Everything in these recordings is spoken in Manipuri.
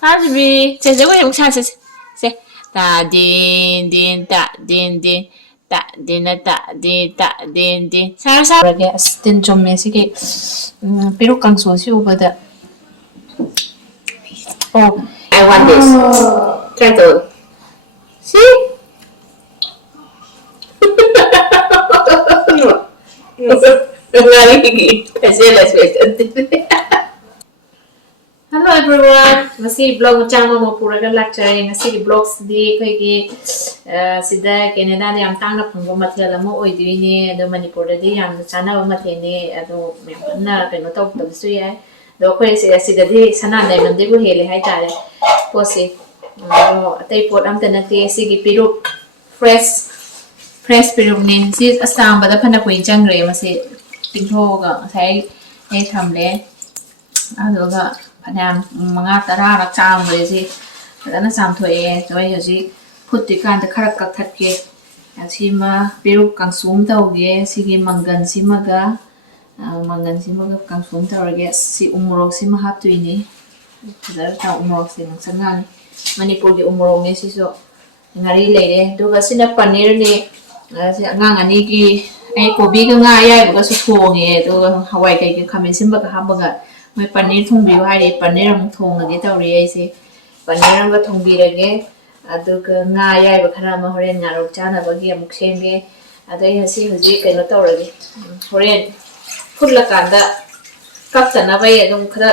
Haji, say the way I'm chances. Say, ta din din ta din din ta din ta din ta din din. Sarah, Sarah, yes, din John Messy. Pero kang so si over the. Oh, I want this. Try to. See? Hello everyone. Ngasi vlog channel mo pura ka lecture ngasi vlogs di koi sida Canada di am tang na phungbo mathel amo oidui ne do Manipur di am chana ba mathel ne ado na keno tok tok su ya do koi sida di sana dai man de bu hele hai tare posi do atai pot am tana te sigi piru fresh piru ne si asam ba da phana koi jangre masi tingho ga sai ai thamle ado ga Padam mga tara rak cham le si na cham thoe choi ho si phutti kan ta kharak kak that ke si ma peru kang sum ta ge si gi mangan si maga kang sum ta ge si umrok si ma hap tui ni dar ta umrok si nang sangang Manipur gi umrok ne si so ngari le re do ga sina paneer ni si angang ani gi ai kobi ga nga ya ga su thong e do hawai kai gi khamin sim ba ka ha ba ga मैं पनीर थोंबी हारे पनीर हम थोंगे तौरी ऐसे पनीर हम थोंबी रगे ना याब खरा हॉरें नारोक चानबगी अमुक सेंगे हसी हजी कनो तौरगे हॉरें फुटलकांदा कप्तनबे अदुम खरा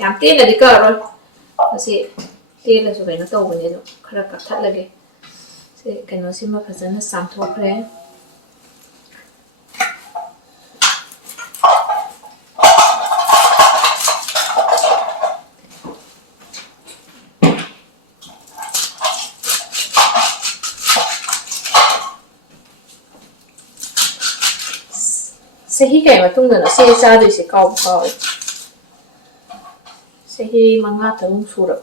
याम तेनदी करोय हसी तेलसु कनो तौबने दो खरा कथलगे से कनो सिमा फजना सामथोखरे सही कई मतुंगना से चादुइसे काउ काउ सही मंगा तरुंग सुरब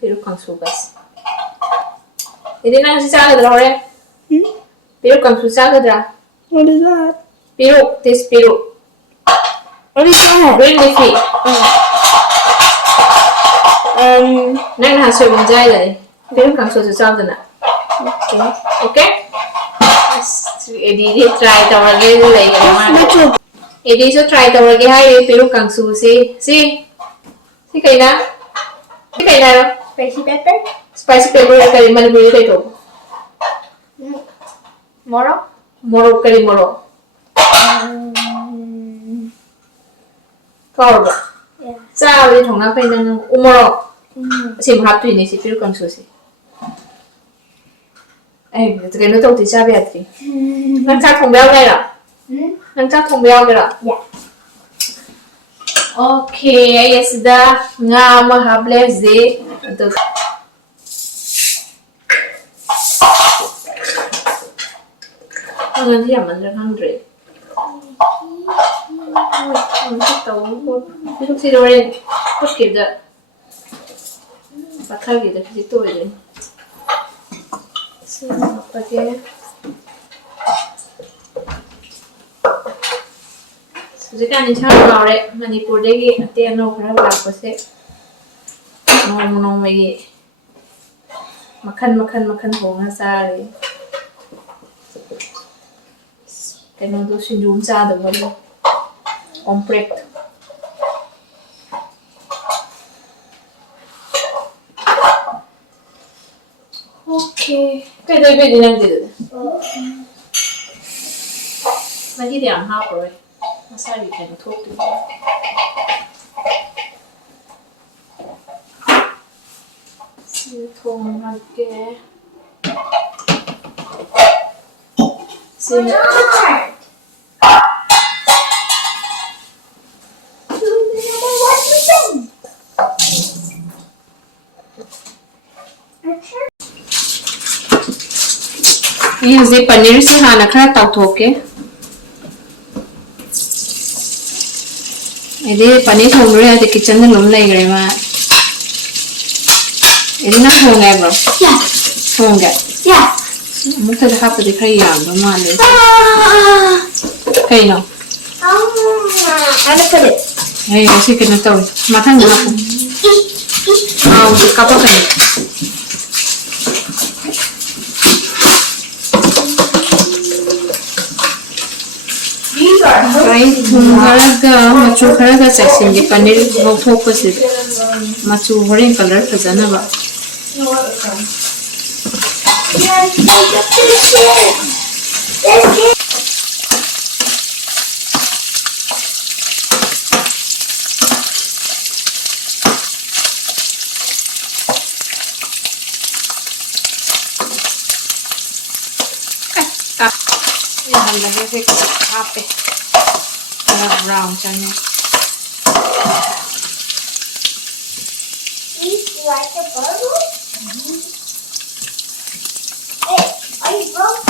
पेरु कांसु बस इदि नंग से चागद्रा होरे पेरु कांसु चागद्रा What is that? पेरु this पेरु What is that? green leafy nang na so enjoy le पेरु कांसु से चागदना okay Edi try tawage le Edi so try tawage hai peru kangsu si kaina ro Spicy pepper? spicy pepper kari Manipuri kai to moro kari moro kaurba Yeah. sa ri thongna kai nang umoro si bhap tu ni si peru kangsu si ai cái nó tàu thì sao vậy thì nang cha thong béo đây à nang cha thong béo đây à Yeah. okay yes da nga ma hable ze to ngan gì mà nó hungry tàu cái lúc xí rồi có kịp được bắt thay gì được cái tôi đấy Pakai sekarang ni cara orang Manipur lagi nanti anu kerana berapa sih nom lagi makan honga sari kena tu sinjum sa dah baru komplek okay cái đây bây giờ đang gì đấy mà chỉ điểm hao rồi mà sao bị thành thuốc được siêu thùng là cái siêu ये पनीर से खाना खरा तक थोके ये पनीर थोंग रहे हैं किचन में लुम नहीं गए माँ ये ना थोंगे ब्रो Yeah. थोंगे Yeah. मुझे तो हाथ दिखाई यार तो मान ले Hey no. I'm gonna put it. Hey, si kena tahu. Matang na ako. Kapag kayo. Right, haraga machu haraga section di paneer focus it. Machu horing color fazana ba. Yang lagi sih apa? Brown chanya. Eat like a burger? Hey, are you broke?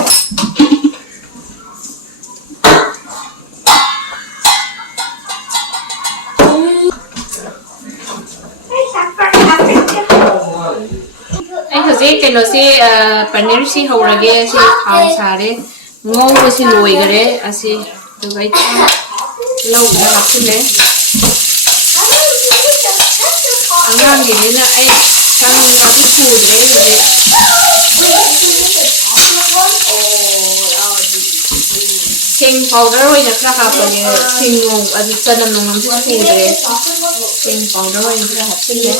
Anh thật sự cái nó sẽ paneer sẽ hầu ra cái sẽ tháo xa đấy ngô cái sẽ lùi cái đấy à sẽ từ cái lâu nó học trên đấy anh ăn gì đấy là anh ăn nó cái phù đấy rồi king powder rồi nhá các bạn bây giờ king ngô à thì chân nó nằm cái phù đấy king powder rồi nhá học trên đấy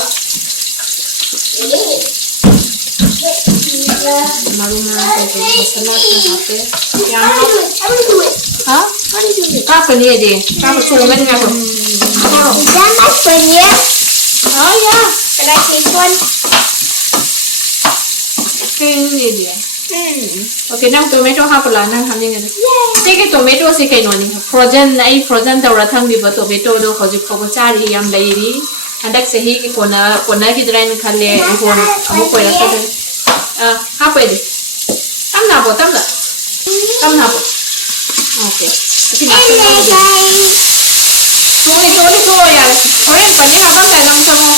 maruna masala hape yang Huh? How do you do it? apa ni dia apa sungan ni apa Is that my paneer? oh ya Can I take one? ni dia okay nang tomato apa lah nang hamil ni cái tomato sih kayak noni frozen tau ratang di bawah tomato do kau juga kau cari yang lain hendak sih kona kita lain kali aku kau rasa tu apa ini tam na bo okay tapi nak tu ya orang panen apa kan nang sama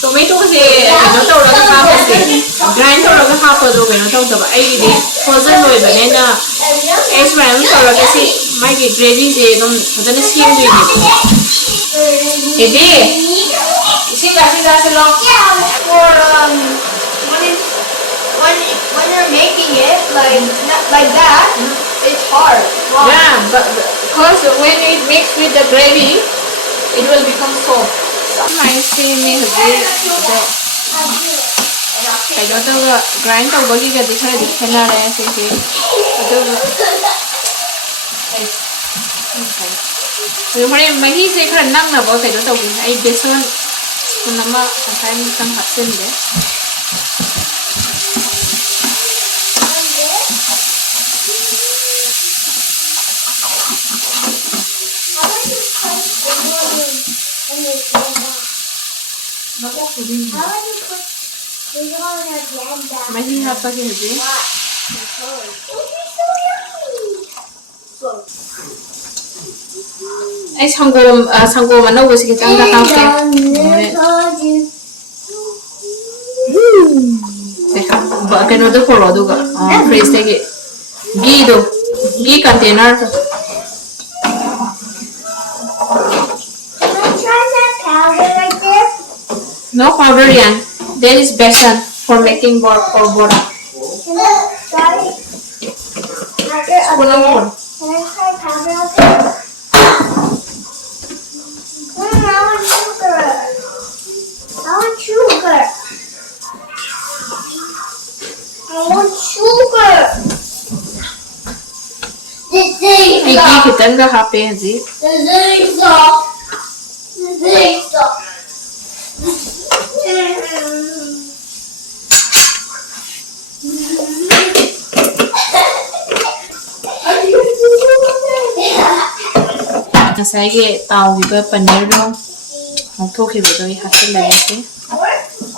tomato sih nó tao là cái hấp sih grind tao là cái hấp rồi nó tao tập ai đi frozen rồi vậy nên là em mà nó tao là cái gì mấy cái gravy gì nó thật là xiên đi nhỉ baby xin ra xin lo For when you're making it like that, it's hard. yeah but because when it mixed with the gravy it will become soft mai xin mi hả cái đó tao grind tao bagi cái dikhai dikhana rahe sih rồi hôm nay hi sẽ khả năng là bảo cái đó tao bị ai biết sao còn nằm mà phải tăng hạt sen đấy mày hi hạt bao nhiêu gì ai 상고 mà nấu cái gì chẳng ra tao cái cái nó được phổ rồi đúng không? Freeze thế cái ghee container no powder yan there is besan for making bora spoon more Can I try powder out there? I want sugar. I want sugar. This thing ai ghee cái tên ra hấp cái gì This thing's off. This thing's off. Saya ke tahu juga paneer dong, aku ke betul hasil lagi sih.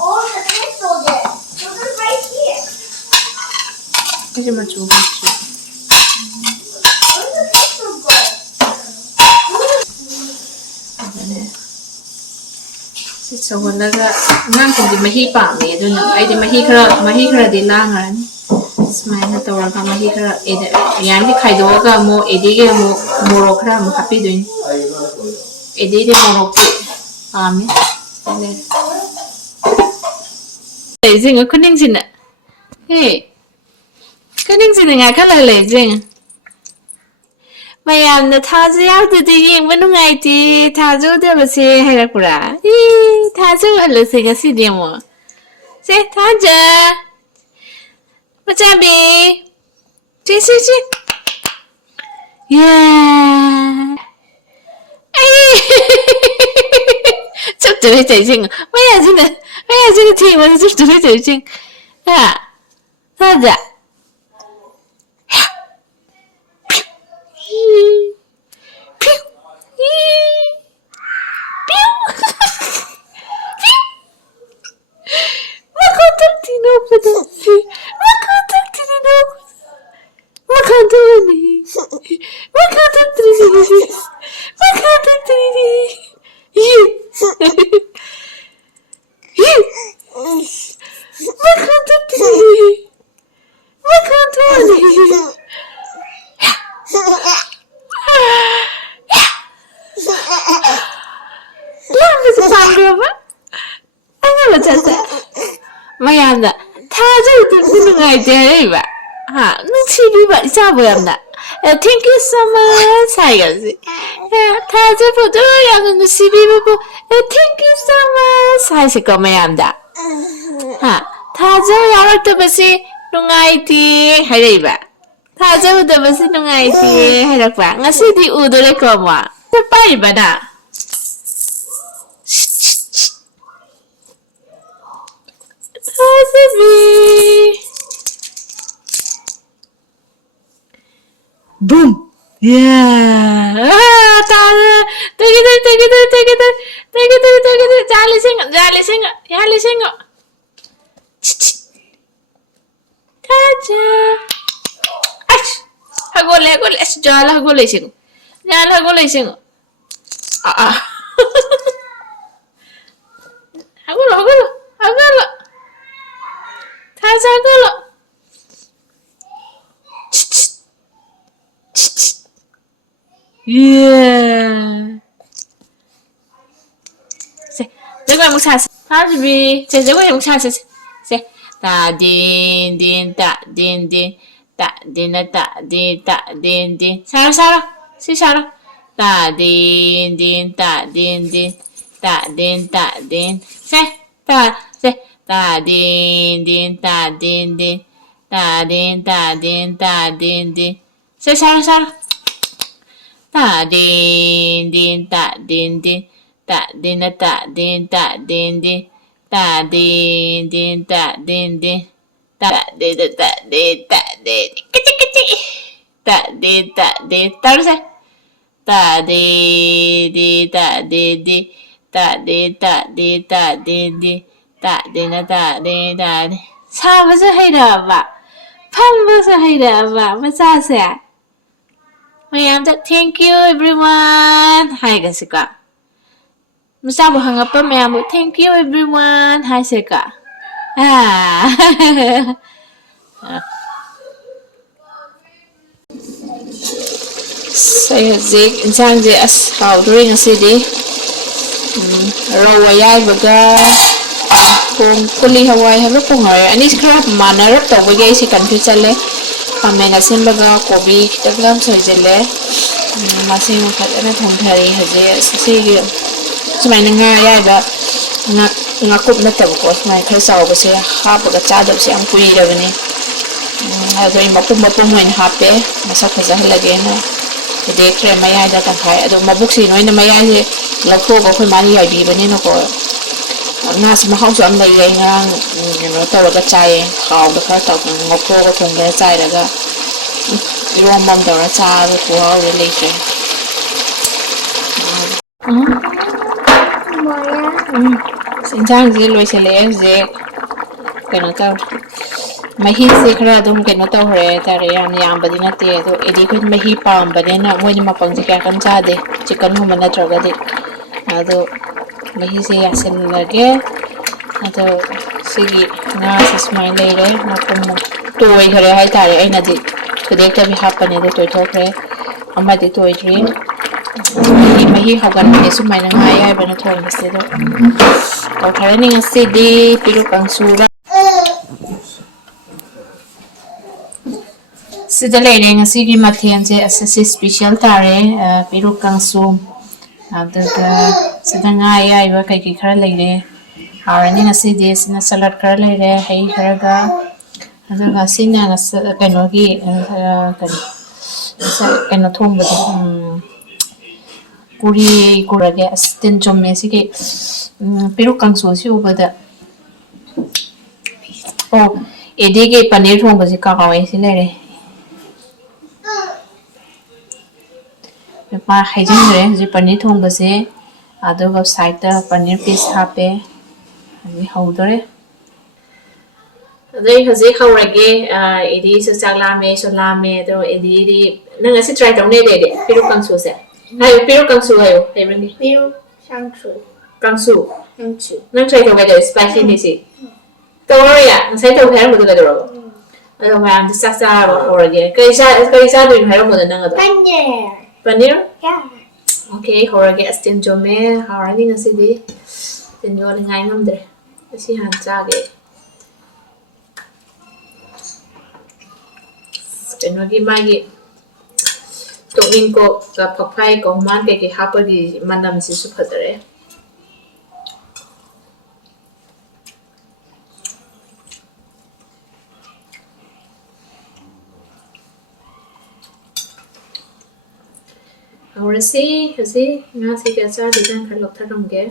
All the pencils there. Look right here. Kasi macam Where's the pencil go? ꯁꯧꯍꯜꯂꯒ ꯑꯉꯥꯡꯁꯤꯡꯗꯤ ꯃꯍꯤ ꯄꯥꯝꯃꯦ ꯑꯗꯨꯅ ꯑꯩꯗꯤ ꯃꯍꯤ ꯈꯔꯗꯤ ꯂꯥꯡꯉꯔꯅꯤ ꯁꯨꯃꯥꯏꯅ ꯇꯧꯔꯒ ꯃꯍꯤ ꯈꯔ ꯌꯥꯝꯗꯤ ꯈꯥꯏꯗꯣꯛꯑꯒ ꯑꯃꯨꯛ ꯑꯦꯗꯤꯒꯤ ꯑꯃꯨꯛ ꯃꯣꯔꯣꯛ ꯈꯔ ꯑꯃꯨꯛ ꯍꯥꯞꯄꯤꯗꯣꯏꯅꯤ ꯑꯦꯗꯤꯗꯤ ꯃꯣꯔꯣꯛꯇꯤ ꯄꯥꯝꯃꯤ ꯂꯩꯁꯤꯡ ꯈꯨꯅꯤꯡꯁꯤꯅ ꯍꯦ ꯈꯨꯅꯤꯡꯁꯤꯅ ꯉꯥꯏꯈꯠꯂꯒ ꯂꯩꯁꯤꯡ ꯃꯌꯥꯝꯅ ꯊꯥꯖ ꯌꯥꯎꯗꯗꯤ ꯌꯦꯡꯕ ꯅꯨꯡꯉꯥꯏꯇꯦ ꯊꯥꯖ ꯎꯗꯕꯁꯦ ꯍꯥꯏꯔꯛꯄ꯭ꯔꯥ ꯊꯥꯖ ꯎꯍꯜꯂꯁꯦ ꯉꯁꯤꯗꯤ ꯑꯃꯨꯛ ꯁꯦ ꯊꯥꯖ ꯃꯆꯥꯕꯤ ꯁꯤ ꯆꯠꯇꯣꯏ ꯆꯩꯁꯤꯡ ꯃꯌꯥꯁꯤꯅ ꯊꯦꯡꯕꯗ ꯆꯠꯇꯣꯏ ꯆꯩꯁꯤꯡ ꯊꯥꯖ ꯃꯌꯥꯝꯅ ꯊꯥꯖꯕꯗꯤ ꯅꯨꯡꯉꯥꯏꯇꯦ ꯍꯥꯏꯔꯤꯕ ꯅꯨꯡꯁꯤꯕꯤꯕ ꯏꯆꯥꯕꯨ ꯌꯥꯝꯅ ꯊꯦꯡꯛ ꯌꯨ ꯁꯣ ꯃꯆ ꯍꯥꯏꯒꯁꯤ ꯊꯥꯖꯕꯗꯣ ꯌꯥꯝꯅ ꯅꯨꯡꯁꯤꯕꯤꯕꯕꯨ ꯊꯦꯡꯛ ꯌꯨ ꯁꯣ ꯃꯆ ꯍꯥꯏꯁꯤꯀꯣ ꯃꯌꯥꯝꯗ ꯊꯥꯖꯕ ꯌꯥꯎꯔꯛꯇꯕꯁꯤ ꯅꯨꯡꯉꯥꯏꯇꯦ ꯍꯥꯏꯔꯛꯏꯕ ꯊꯥꯖꯧꯗꯕꯁꯤ ꯅꯨꯡꯉꯥꯏꯇꯦ ꯍꯥꯏꯔꯛꯄ ꯉꯁꯤꯗꯤ ꯎꯗꯣꯔꯦꯀꯣ ꯑꯃꯨꯛ ꯄꯥꯏꯔꯤꯕꯅ Boom! Yeah! Take it. Jali singa. Thaja. Ach! Hagole. Jala hagole singa. Hagolo. Thaja hagolo. Yeah. Say, Jagoi Musas. Hajibi. Say, Jagoi Musas. Say, ta din. Ta din. Sarah. Si Sarah. Ta din. Ta din. Say, ta din. Ta din. Say, Sarah. Ta din. Ta din. Ta din. Ta din. Ta din. Ta din. Kichi. Ta din. Terus ya. Ta din. Ta din. Sabasu heire ba. Pambasu heire ba. Masase. Mayam thank you everyone. Hi gasika. Masabu hangapa mayam thank you everyone. Hi seka. Saya zik insang je as how doing asidi. Rawa yaibaga kung kuli hawai haga kung ani scrap manner tawagay si confuse chale. Pamena simbaga kobi kitaglam soijele masing makatana thongthari haje sigi sumaina nga yaiba ngakup nataba ko sumai khar chawba se hapaga chadab se am kui jabani adoi mapum moin hape masa khaja halage na dekre maya da ta khai ado mabuksi noina maya je lakho go khoi mani yai bani no ko nas ma hausu am lai ngang no tawaga chai khaw da kha ta ngokko go thongga chai daga irom mam da cha ro ko ha le ke Sinjang je loi se le je kano ta mahi se khara dum kano ta hore tare yam badi na te to edi khoi mahi pam bane na moi ni mapang je ka kan cha de chicken hu mana troga de ado ꯃꯍꯤꯁꯦ ꯌꯥꯁꯤꯜꯂꯒꯦ ꯑꯗꯣ ꯁꯤꯒꯤ ꯉꯥꯁꯦ ꯁꯨꯃꯥꯏꯅ ꯂꯩꯔꯦ ꯃꯄꯨꯝ ꯇꯣꯏꯈ꯭ꯔꯦ ꯍꯥꯏꯇꯥꯔꯦ ꯑꯩꯅꯗꯤ ꯊꯨꯗꯦꯛꯇꯕꯤ ꯍꯥꯞꯄꯅꯦ ꯑꯗꯣ ꯇꯣꯏꯊꯣꯛꯈ꯭ꯔꯦ ꯑꯃꯗꯤ ꯇꯣꯏꯗ꯭ꯔꯤ ꯃꯍꯤ ꯍꯧꯒꯠꯄꯅꯦ ꯁꯨꯃꯥꯏꯅ ꯉꯥ ꯑꯌꯥꯏꯕꯅ ꯊꯣꯡꯕꯁꯦ ꯑꯗꯣ ꯇꯧꯊꯔꯅꯤ ꯉꯁꯤꯗꯤ ꯄꯤꯔꯨꯛ ꯀꯥꯡꯁꯨꯒ ꯁꯤꯗ ꯂꯩꯔꯦ ꯉꯁꯤꯒꯤ ꯃꯊꯦꯜꯁꯦ ꯑꯁꯤꯁꯦ ꯁ꯭ꯄꯤꯁꯦꯜ ꯇꯥꯔꯦ ꯄꯤꯔꯨꯛ ꯀꯥꯡꯁꯨ ꯑꯗꯨꯒ ꯁꯤꯗ ꯉꯥ ꯑꯌꯥꯏꯕ ꯀꯩꯀꯩ ꯈꯔ ꯂꯩꯔꯦ ꯍꯥꯎꯔꯅꯤ ꯉꯁꯤꯗꯤ ꯁꯤꯅ ꯁꯂꯠ ꯈꯔ ꯂꯩꯔꯦ ꯍꯩ ꯈꯔꯒ ꯑꯗꯨꯒ ꯁꯤꯅ ꯀꯩꯅꯣꯒꯤ ꯀꯔꯤ ꯀꯩꯅꯣ ꯊꯣꯡꯕꯗꯣ ꯀꯨꯔꯒꯦ ꯑꯁ ꯇꯤꯟ ꯆꯨꯝꯃꯦ ꯁꯤꯒꯤ ꯄꯦꯔꯨꯛ ꯀꯥꯡꯁꯨꯁꯤ ꯎꯕꯗ ꯑꯣ ꯑꯦꯗꯤꯒꯤ ꯄꯅꯤꯔ ꯊꯣꯡꯕꯁꯤ ꯀꯥꯎꯋꯦ ꯁꯤ ꯂꯩꯔꯦ ꯂꯨꯄꯥ ꯍꯩꯖꯤꯟꯈ꯭ꯔꯦ ꯍꯧꯖꯤꯛ ꯄꯅꯤꯔ ꯊꯣꯡꯕꯁꯦ ꯑꯗꯨꯒ ꯁꯥꯏꯠꯇ ꯄꯅꯤꯔ ꯄꯤꯁ ꯍꯥꯞꯄꯦ ꯑꯗꯩ ꯍꯧꯗꯣꯔꯦ ꯑꯗꯩ ꯍꯧꯖꯤꯛ ꯍꯧꯔꯒꯦ ꯑꯦꯗꯤꯁꯨ ꯆꯥꯛ ꯂꯥꯝꯃꯦ ꯑꯩꯁꯨ ꯂꯥꯝꯃꯦ ꯑꯗꯣ ꯑꯦꯗꯤꯗꯤ ꯅꯪ ꯉꯁꯤ ꯇ꯭ꯔꯥꯏ ꯇꯧꯅꯦꯗꯤ ꯄꯤꯔꯨꯛ ꯀꯥꯡꯁꯨꯁꯦ ꯍꯥꯏꯌꯨ ꯄꯤꯔꯨꯛ ꯀꯥꯡꯁꯨ ꯍꯥꯏꯌꯨ ꯍꯩꯕ꯭ꯔꯅꯤ Peru Shangsu. ꯀꯥꯡꯁꯨ Shangsu. ꯅꯪ ꯇ꯭ꯔꯥꯏ ꯇꯧꯒꯦ ꯁ꯭ꯄꯥꯏꯁꯤꯅꯤ ꯁꯤ ꯇꯧꯔꯣꯏꯌꯦ ꯉꯁꯥꯏ ꯇꯧꯒꯦ ꯍꯥꯏꯔꯝꯕꯗꯨ ꯀꯩꯗꯧꯔꯕ ꯑꯗꯣ ꯃꯌꯥꯝꯁꯦ ꯆꯥꯛ ꯆꯥꯔꯕ ꯍꯧꯔꯒꯦ ꯀꯔꯤ ꯆꯥꯗꯣꯏꯅꯣ ꯍꯥꯏꯔꯝꯕꯗꯣ ꯅꯪ ꯑꯗꯣ Paneer. ꯄꯅꯤꯔ Yeah. ꯑꯣꯀꯦ ꯍꯧꯔꯒꯦ ꯑꯁ ꯇꯤꯟ ꯆꯨꯝꯃꯦ ꯍꯥꯎꯔꯅꯤ ꯉꯁꯤꯗꯤ ꯇꯤꯟ ꯌꯣꯠꯅꯤꯡꯉꯥꯏ ꯉꯝꯗ꯭ꯔꯦ ꯑꯁꯤ ꯍꯥꯟꯅ ꯆꯥꯒꯦ ꯀꯩꯅꯣꯒꯤ ꯃꯥꯒꯤ ꯇꯣꯛꯅꯤꯡꯀꯣꯛꯀ ꯐꯛꯐꯥꯏ ꯀꯧꯃꯥꯟ ꯀꯩꯀꯩ ꯍꯥꯞꯄꯒꯤ ꯃꯅꯝꯁꯤꯁꯨ ꯐꯖꯔꯦ ꯍꯧꯔꯁꯤ ꯍꯧꯖꯤꯛ ꯉꯥꯁꯤ ꯀꯌꯥ ꯆꯥꯗꯦꯗꯅ ꯈꯔ ꯂꯧꯊꯔꯝꯒꯦ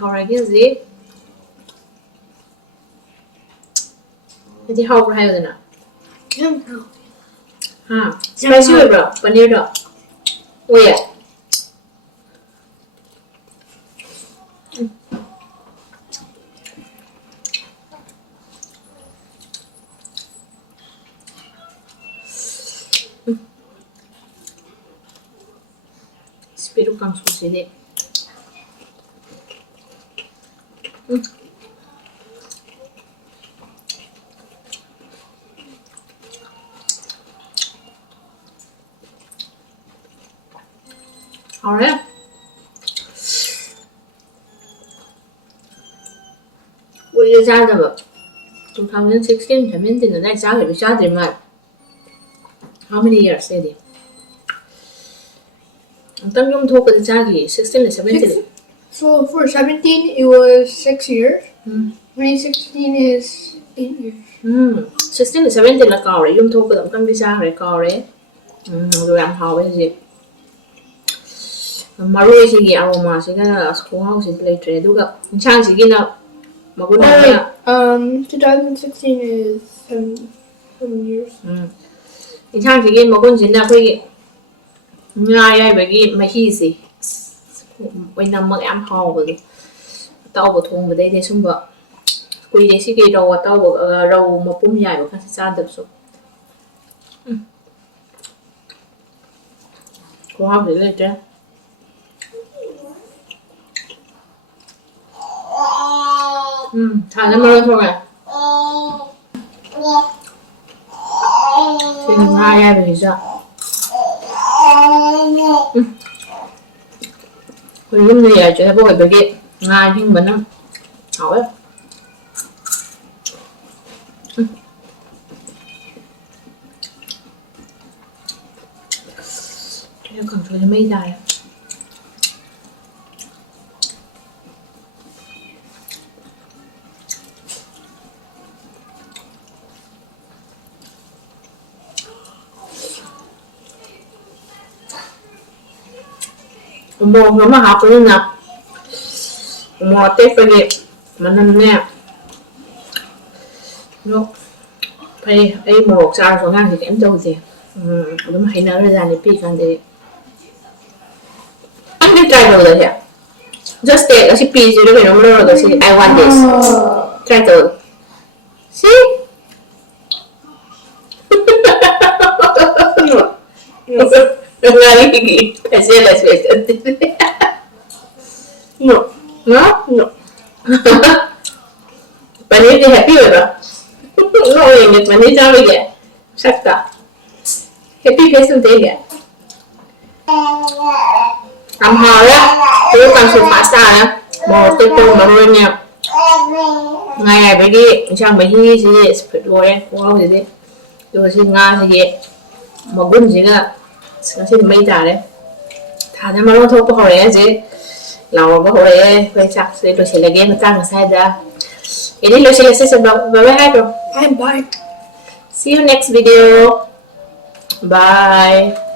ꯍꯧꯔꯒꯦ ꯍꯧꯖꯤꯛ ꯍꯧꯖꯤꯛ ꯍꯥꯎꯕ꯭ꯔꯥ ꯍꯥꯏꯌꯨꯗꯅ ꯍꯥ ꯁ꯭ꯄꯥꯏꯁꯤ ꯑꯣꯏꯕ꯭ꯔꯣ ꯄꯅꯤꯔꯗꯣ ꯑꯣꯏꯌꯦ ꯄꯤꯔꯨꯛ ꯀꯥꯡꯁꯨꯁꯤꯗꯤ hau래 ꯀꯨꯏꯔꯦ ꯆꯥꯗꯕ 2016 17 ꯑꯗꯥꯏ ꯆꯥꯈꯤꯕ ꯆꯥꯗ꯭ꯔꯤ ꯃꯥꯜꯂꯦ how many years ꯂꯩꯗꯤ ꯑꯝꯇꯪ ꯌꯨꯝ ꯊꯣꯛꯄꯗ ꯆꯥꯈꯤꯌꯦ 16 17 So for 17 it was 6 years. 2016 is 8 years. 16 17 ला ꯀꯥꯎꯔꯦ ꯌꯨꯝ ꯊꯣꯛꯄꯗ ꯑꯝꯇꯪꯗꯤ ꯆꯥꯈ꯭ꯔꯦ ꯀꯥꯎꯔꯦ ꯑꯗꯨ ꯌꯥꯝ ꯍꯥꯎꯋꯦ ꯍꯧꯖꯤꯛ ꯃꯔꯣꯏꯁꯤꯒꯤ ꯑꯔꯣꯃꯥꯁꯤꯒ ꯈꯨꯍꯥꯎꯁꯤꯗꯤ ꯂꯩꯇ꯭ꯔꯦ ꯑꯗꯨꯒ ꯏꯟꯁꯥꯡꯁꯤꯒꯤꯅ ꯃꯒꯨꯟ ꯑꯃ 2016 is 7 years. ꯏꯟꯁꯥꯡꯁꯤꯒꯤ ꯃꯒꯨꯟꯁꯤꯅ ꯑꯩꯈꯣꯏꯒꯤ ꯉꯥ ꯑꯌꯥꯏꯕꯒꯤ ꯃꯍꯤꯁꯤ ꯑꯣꯏꯅꯝꯃꯒ ꯌꯥꯝ ꯍꯥꯎꯕꯗꯣ ꯑꯇꯥꯎꯕ ꯊꯣꯡꯕꯗꯩꯗꯤ ꯁꯨꯝꯕ ꯀꯨꯏꯔꯦ ꯁꯤꯒꯤ ꯔꯧ ꯑꯇꯥꯎꯕ ꯔꯧ ꯃꯄꯨꯝ ꯌꯥꯏꯕ ꯈꯔ ꯆꯥꯗꯕꯁꯨ ꯈꯨꯍꯥꯎꯁꯤꯗꯤ ꯂꯩꯇ꯭ꯔꯦ ꯊꯥꯖ ꯃꯔꯣꯏ ꯊꯣꯡꯉꯦ ꯁꯤꯅ ꯉꯥ ꯑꯌꯥꯏꯕꯒꯤꯁꯨ ꯑꯩꯈꯣꯏ ꯌꯨꯝꯗ ꯌꯥꯏꯖꯕ ꯑꯣꯏꯕꯒꯤ ꯉꯥ ꯑꯍꯤꯡꯕꯅ ꯍꯥꯎꯋꯦ ꯀꯥꯡꯁꯣꯏꯁꯦ ꯃꯩ ꯇꯥꯔꯦ ꯃꯣꯔꯣꯛ ꯑꯃ ꯍꯥꯞꯄꯅꯤꯅ ꯃꯣꯔꯣꯛ ꯑꯇꯦꯛꯄꯒꯤ ꯃꯅꯝꯅꯦ ꯑꯗꯣ ꯐꯩ ꯑꯩ ꯃꯣꯔꯣꯛ ꯆꯥꯔꯁꯨ ꯑꯉꯥꯡꯁꯦ ꯀꯩꯝ ꯇꯧꯗꯦ ꯑꯗꯨꯝ ꯍꯩꯅꯈ꯭ꯔꯖꯥꯠꯅꯤ ꯄꯤꯛꯏꯀꯥꯟꯗꯗꯤ ꯑꯩꯗꯤ ꯇ꯭ꯔꯥꯏ ꯇꯧꯗꯁꯦ just take ꯑꯁꯤ ꯄꯤꯁꯤꯔ ꯀꯩꯅꯣꯝ ꯂꯧꯔꯒ ꯁꯤ I want this try ꯇꯧ see Ngari kasi let's wait. No. No? No. Panis thì happy rồi đó. No, inget panis sao bây giờ? Sakta. Happy face không thế kìa. Làm hò đó. Tôi cần sự phá xa đó. Một cái cô mà luôn nha. Ngày này bây giờ chẳng mấy gì gì split rồi cô gì thế. Rồi xin nga gì một bún gì cả. Xin mấy trả đấy. Thà cho mà nó thôi có hồi đấy gì. Lâu có hồi đấy phải chắc sẽ tôi sẽ là game tăng là sai ra. Ini lo sila sa bye bye bro. Bye bye. See you next video. Bye.